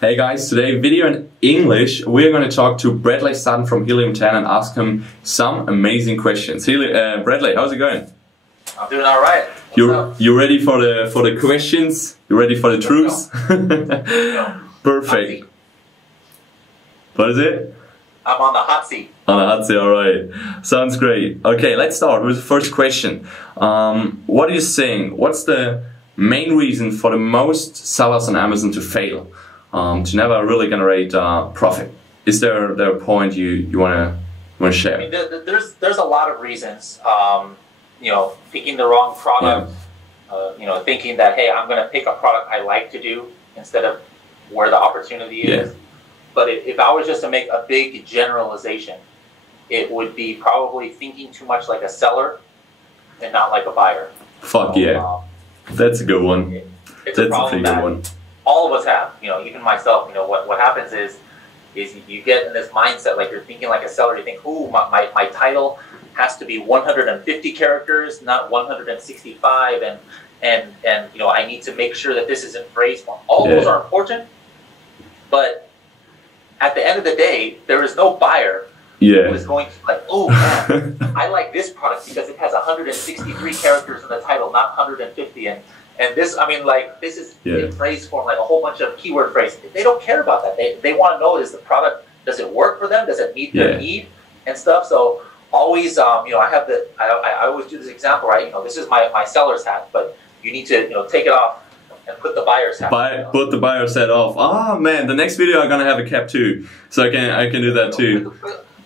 Hey guys, today video in English. We're going to talk to Bradley Sutton from Helium 10 and ask him some amazing questions. Bradley, how's it going? I'm doing all right. You ready for the questions? You ready for the truths? Perfect. What is it? I'm on the hot seat. On the hot seat, all right. Sounds great. Okay, let's start with the first question. What are you saying? What's the main reason for the most sellers on Amazon to fail? To never really generate profit? Is there a point you want to share? I mean, there's a lot of reasons. You know, picking the wrong product. Yeah. You know, thinking that, hey, I'm going to pick a product I like to do instead of where the opportunity is. But if I was just to make a big generalization, it would be probably thinking too much like a seller and not like a buyer. Fuck so, yeah. That's a good one. That's a pretty good one. All of us have, you know, even myself. You know, what happens is you get in this mindset, like you're thinking like a seller. You think, ooh, my title has to be 150 characters, not 165, and you know, I need to make sure that this is in phrase form. All those are important, but at the end of the day, there is no buyer who is going to be like, oh man, I like this product because it has 163 characters in the title, not 150, and this, I mean, like, this is in phrase form, like a whole bunch of keyword phrases. They don't care about that. They want to know, is the product, does it work for them? Does it meet their need and stuff? So always, you know, I always do this example, right? You know, this is my seller's hat, but you need to, you know, take it off and put the buyer's hat on. Put the buyer's hat off. Ah, man, the next video I'm gonna have a cap too, so I can do that too.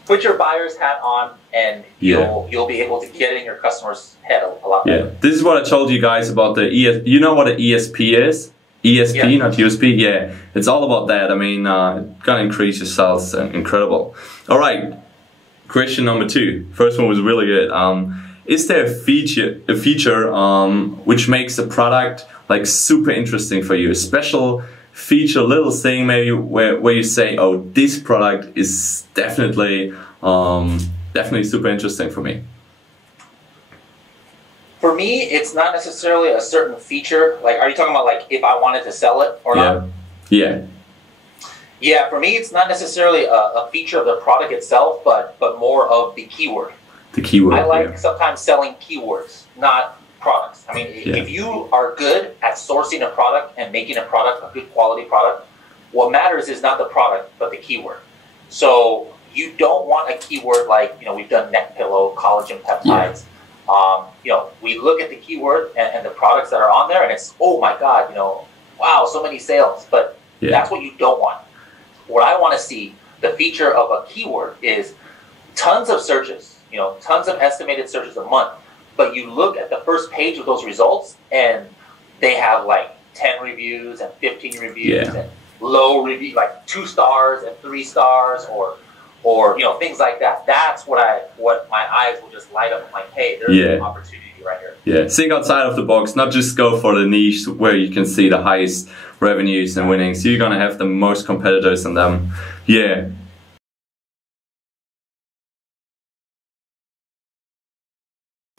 Put your buyer's hat on, and you'll be able to get in your customer's head a lot better. Yeah, this is what I told you guys about the You know what an ESP is? ESP, not USP. Yeah, it's all about that. I mean, gonna increase your sales. Incredible. All right, question number 2. First one was really good. Is there a feature which makes the product like super interesting for you? A special feature, little thing maybe where you say, oh, this product is definitely super interesting for me? For me, it's not necessarily a certain feature. Like, are you talking about like if I wanted to sell it or not? Yeah, for me, it's not necessarily a feature of the product itself, but more of the keyword. The keyword. I like sometimes selling keywords, not products. I mean, if you are good at sourcing a product and making a product a good quality product, what matters is not the product, but the keyword. So you don't want a keyword like, you know, we've done neck pillow, collagen peptides. You know, we look at the keyword and the products that are on there, and it's, oh my God, you know, wow, so many sales. But that's what you don't want. What I want to see, the feature of a keyword is tons of searches, you know, tons of estimated searches a month. But you look at the first page of those results, and they have like 10 reviews and 15 reviews and low review, like 2 stars and 3 stars, or you know, things like that. That's what my eyes will just light up. I'm like, hey, there's an opportunity right here. Yeah, think outside of the box. Not just go for the niche where you can see the highest revenues and winnings. You're gonna have the most competitors in them. Yeah.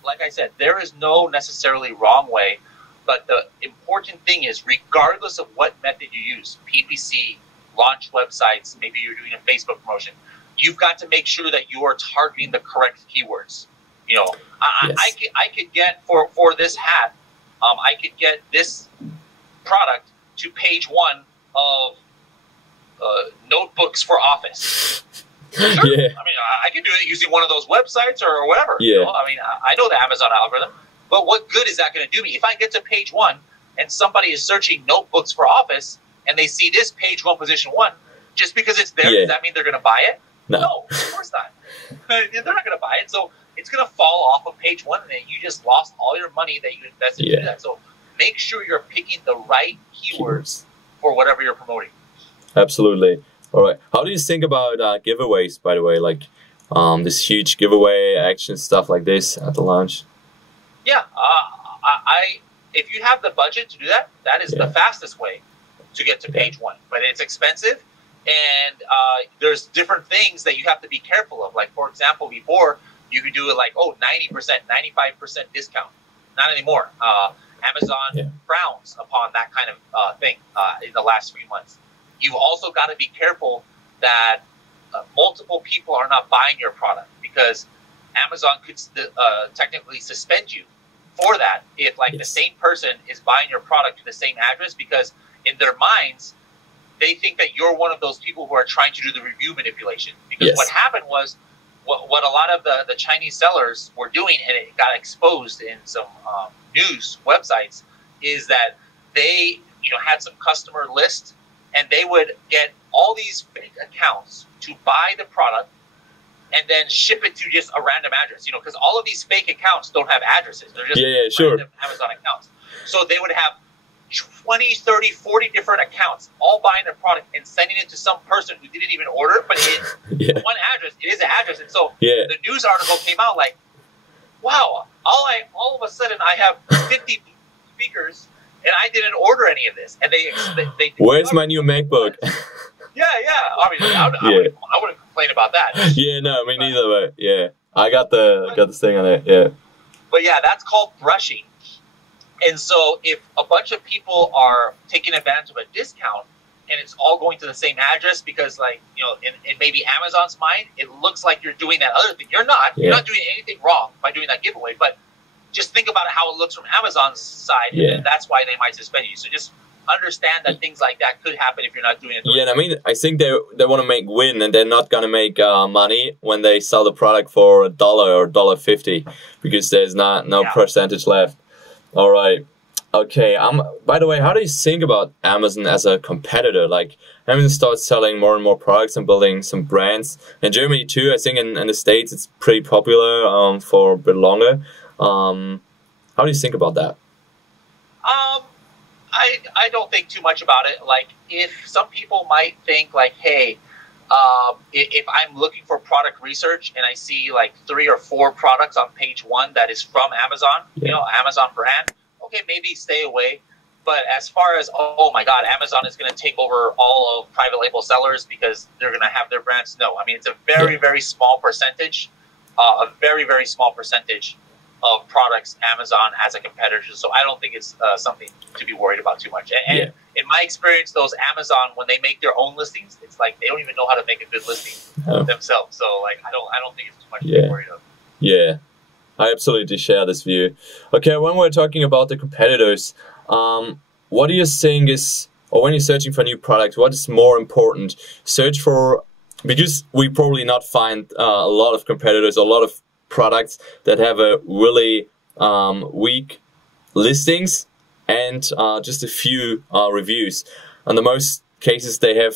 Like I said, there is no necessarily wrong way, but the important thing is, regardless of what method you use, PPC, launch websites, maybe you're doing a Facebook promotion, you've got to make sure that you are targeting the correct keywords. You know, I could get, for this hat, I could get this product to page 1 of notebooks for office. Sure. I mean, I can do it using one of those websites or whatever. You know? I mean, I know the Amazon algorithm, but what good is that going to do me? If I get to page 1 and somebody is searching notebooks for office and they see this page 1, position 1, just because it's there, does that mean they're going to buy it? No, of course not. They're not going to buy it. So it's going to fall off of page 1, and then you just lost all your money that you invested in that. So make sure you're picking the right keywords for whatever you're promoting. Absolutely. All right. How do you think about giveaways, by the way, like this huge giveaway action, stuff like this at the launch? Yeah, if you have the budget to do that, that is the fastest way to get to page 1. But it's expensive, and there's different things that you have to be careful of. Like, for example, before you could do it like, 90%, 95% discount. Not anymore. Amazon frowns upon that kind of thing in the last few months. you've also got to be careful that multiple people are not buying your product, because Amazon could technically suspend you for that if like the same person is buying your product to the same address, because in their minds they think that you're one of those people who are trying to do the review manipulation. Because what happened was what a lot of the Chinese sellers were doing, and it got exposed in some news websites, is that they had some customer list, and they would get all these fake accounts to buy the product and then ship it to just a random address, because all of these fake accounts don't have addresses. They're just random Amazon accounts. So they would have 20, 30, 40 different accounts all buying the product and sending it to some person who didn't even order, but one address, it is an address. And so the news article came out like, wow, all of a sudden I have 50 speakers and I didn't order any of this. And they where's my new MacBook? I mean, I wouldn't complain about that. No, me neither. But yeah, I got the thing on it. Yeah. But yeah, that's called brushing. And so if a bunch of people are taking advantage of a discount and it's all going to the same address, because like, in maybe Amazon's mind, it looks like you're doing that other thing. You're not. You're not doing anything wrong by doing that giveaway. But just think about how it looks from Amazon's side, and that's why they might suspend you. So just understand that things like that could happen if you're not doing it. I mean, I think they want to make win, and they're not gonna make money when they sell the product for $1 or $1.50, because there's no percentage left. All right. Okay. By the way, how do you think about Amazon as a competitor? Like, Amazon starts selling more and more products and building some brands. In Germany too, I think in the States it's pretty popular for a bit longer. How do you think about that? I don't think too much about it. Like, if some people might think like, hey, if I'm looking for product research and I see like 3 or 4 products on page 1 that is from Amazon, Amazon brand, okay, maybe stay away. But as far as, oh my God, Amazon is going to take over all of private label sellers because they're going to have their brands. No, I mean, it's a very, very small percentage, of products Amazon as a competitor. So I don't think it's something to be worried about too much. And in my experience, those Amazon, when they make their own listings, it's like they don't even know how to make a good listing themselves. So like I don't think it's too much to be worried of. Yeah, I absolutely share this view. Okay, when we're talking about the competitors, what do you think is, or when you're searching for new products, what is more important? Search for, because we probably not find a lot of competitors, a lot of products that have a really weak listings and just a few reviews. In the most cases, they have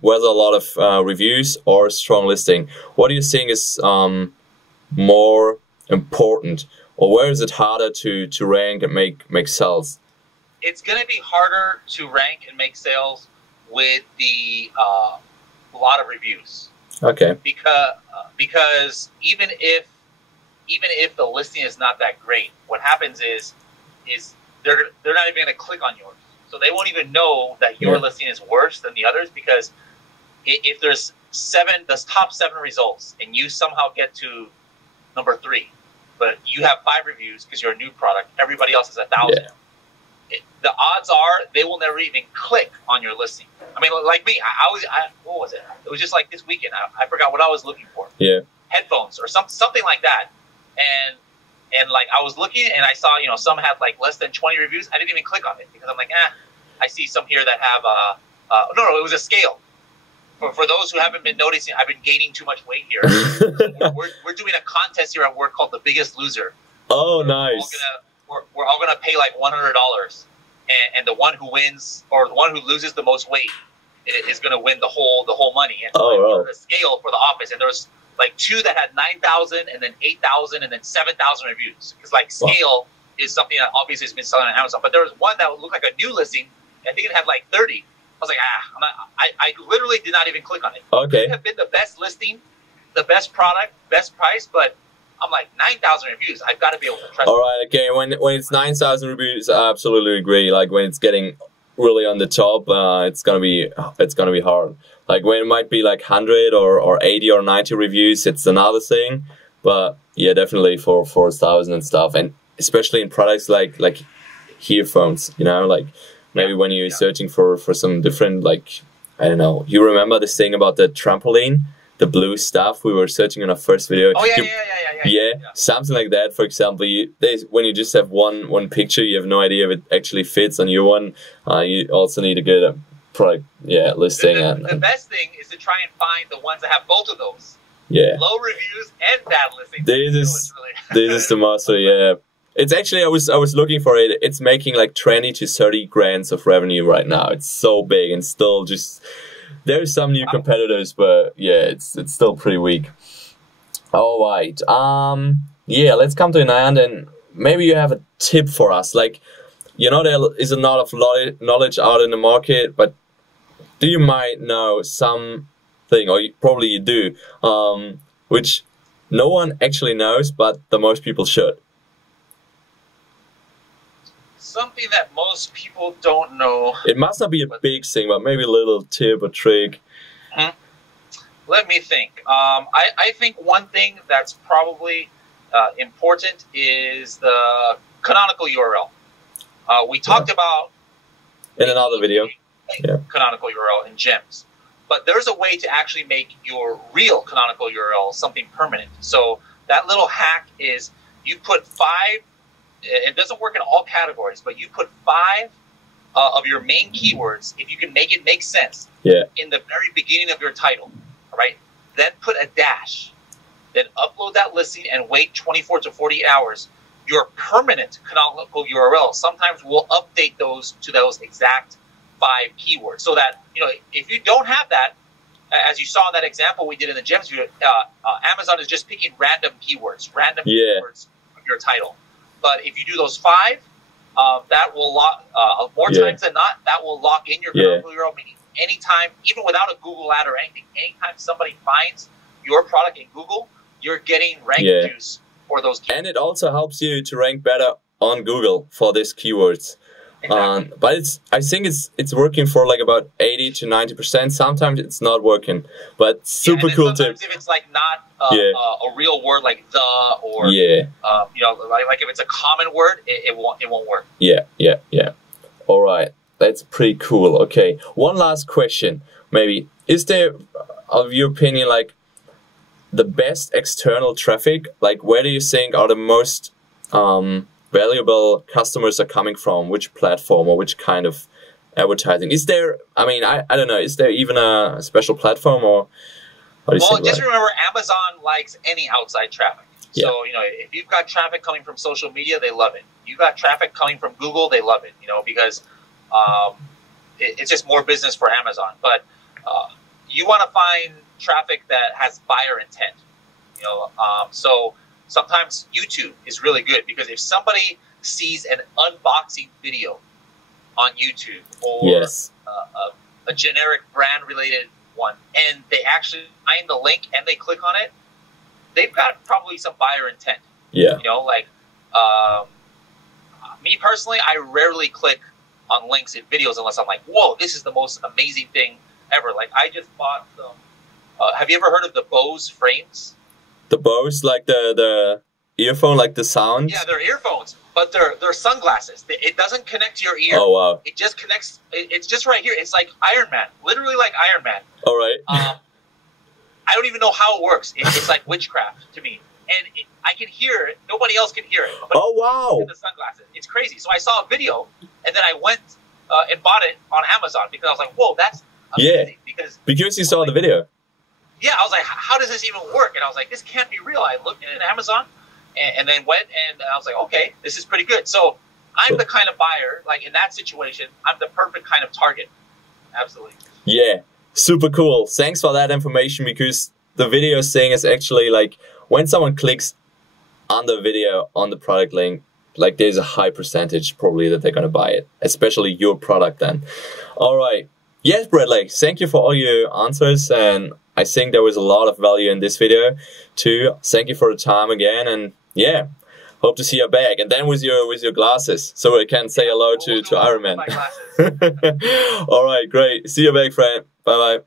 whether a lot of reviews or a strong listing. What do you think is more important, or where is it harder to rank and make sales? It's going to be harder to rank and make sales with the lot of reviews. Okay. Because even if the listing is not that great, what happens is they're not even going to click on yours. So they won't even know that your listing is worse than the others, because if there's the top 7 results and you somehow get to number 3, but you have 5 reviews because you're a new product, everybody else has 1,000. The odds are they will never even click on your listing. I mean, like me, what was it? It was just like this weekend. I forgot what I was looking for. Headphones or something like that. And like I was looking and I saw, some had like less than 20 reviews. I didn't even click on it because I'm like, I see some here that have no, it was a scale. For those who haven't been noticing, I've been gaining too much weight here. we're doing a contest here at work called The Biggest Loser. Oh, nice. We're all gonna pay like $100, and the one who wins or the one who loses the most weight is gonna win the whole money. And so the scale for the office, and there was like 2 that had 9,000, and then 8,000, and then 7,000 reviews. Because like scale is something that obviously has been selling on Amazon, but there was one that looked like a new listing. I think it had like 30. I was like, I literally did not even click on it. Okay. It could have been the best listing, the best product, best price, but I'm like 9,000 reviews. I've got to be able to trust. All right, okay. When it's 9,000 reviews, I absolutely agree. Like when it's getting really on the top, it's gonna be hard. Like when it might be like 100 or 80 or 90 reviews, it's another thing. But yeah, definitely for 1,000 and stuff, and especially in products like earphones, like maybe when you're searching for some different like I don't know, you remember this thing about the trampoline, the blue stuff we were searching in our first video? Oh yeah, something like that. For example, when you just have one picture, you have no idea if it actually fits on your one. You also need to get a product listing. The best thing is to try and find the ones that have both of those. Yeah. Low reviews and bad listings. This is the muscle. Yeah. It's actually, I was looking for it. It's making like 20 to 30 grand of revenue right now. It's so big, and still just, there's some new competitors, but yeah, it's still pretty weak. All right. Yeah, let's come to an end, and maybe you have a tip for us. Like, you know, there is a lot of knowledge out in the market, but do you might know something, or probably you do, which no one actually knows, but the most people should? Something that most people don't know. It must not be a big thing, but maybe a little tip or trick. Let me think. I think one thing that's probably important is the canonical URL. We talked about in another video. Canonical URL in gems, but there's a way to actually make your real canonical URL something permanent. So that little hack is you put 5. It doesn't work in all categories, but you put 5 of your main keywords, if you can make it make sense, in the very beginning of your title, all right? Then put a dash, then upload that listing and wait 24 to 48 hours. Your permanent canonical URL, sometimes we'll update those to those exact 5 keywords, so that, you know, if you don't have that, as you saw in that example we did in the gems video, Amazon is just picking random keywords from your title. But if you do those 5, that will lock, more times than not, that will lock in your canonical URL, meaning anytime, even without a Google ad or anything, anytime somebody finds your product in Google, you're getting rank juice for those keywords. And it also helps you to rank better on Google for these keywords. Exactly. But I think it's working for like about 80 to 90%. Sometimes it's not working, but super cool tip. If it's like not a real word like the, or you know, like if it's a common word, it won't work. Yeah. All right, that's pretty cool. Okay, one last question. Maybe, is there, of your opinion, like the best external traffic? Like, where do you think are the most valuable customers are coming from? Which platform or which kind of advertising? Is there, I mean, I don't know, is there even a special platform, or how do you think? Just remember, Amazon likes any outside traffic. So, you know, if you've got traffic coming from social media, they love it. You've got traffic coming from Google, they love it, you know, because it's just more business for Amazon. But you want to find traffic that has buyer intent, you know, so sometimes YouTube is really good, because if somebody sees an unboxing video on YouTube, or a generic brand related one, and they actually find the link and they click on it, they've got probably some buyer intent. You know, like me personally, I rarely click on links in videos unless I'm like, whoa, this is the most amazing thing ever. Like, I just bought some, have you ever heard of the Bose frames? The Bose, like the earphone, like the sound? Yeah, they're earphones, but they're sunglasses. It doesn't connect to your ear. Oh, wow. It just connects, it's just right here. It's like Iron Man, literally like Iron Man. All right. I don't even know how it works. It's like witchcraft to me. And I can hear it. Nobody else can hear it. Oh, wow. The sunglasses. It's crazy. So I saw a video, and then I went and bought it on Amazon, because I was like, whoa, that's amazing. Because you saw the video. Yeah, I was like, how does this even work? And I was like, this can't be real. I looked at it on Amazon, and then went, and I was like, okay, this is pretty good. So I'm the kind of buyer, like in that situation, I'm the perfect kind of target. Absolutely. Yeah, super cool. Thanks for that information, because the video thing is actually like, when someone clicks on the video, on the product link, like there's a high percentage probably that they're going to buy it, especially your product then. All right. Yes, Bradley, thank you for all your answers, and I think there was a lot of value in this video too. Thank you for the time again, and yeah, hope to see you back, and then with your glasses, so I can say hello to Iron Man. All right, great. See you back, friend. Bye bye.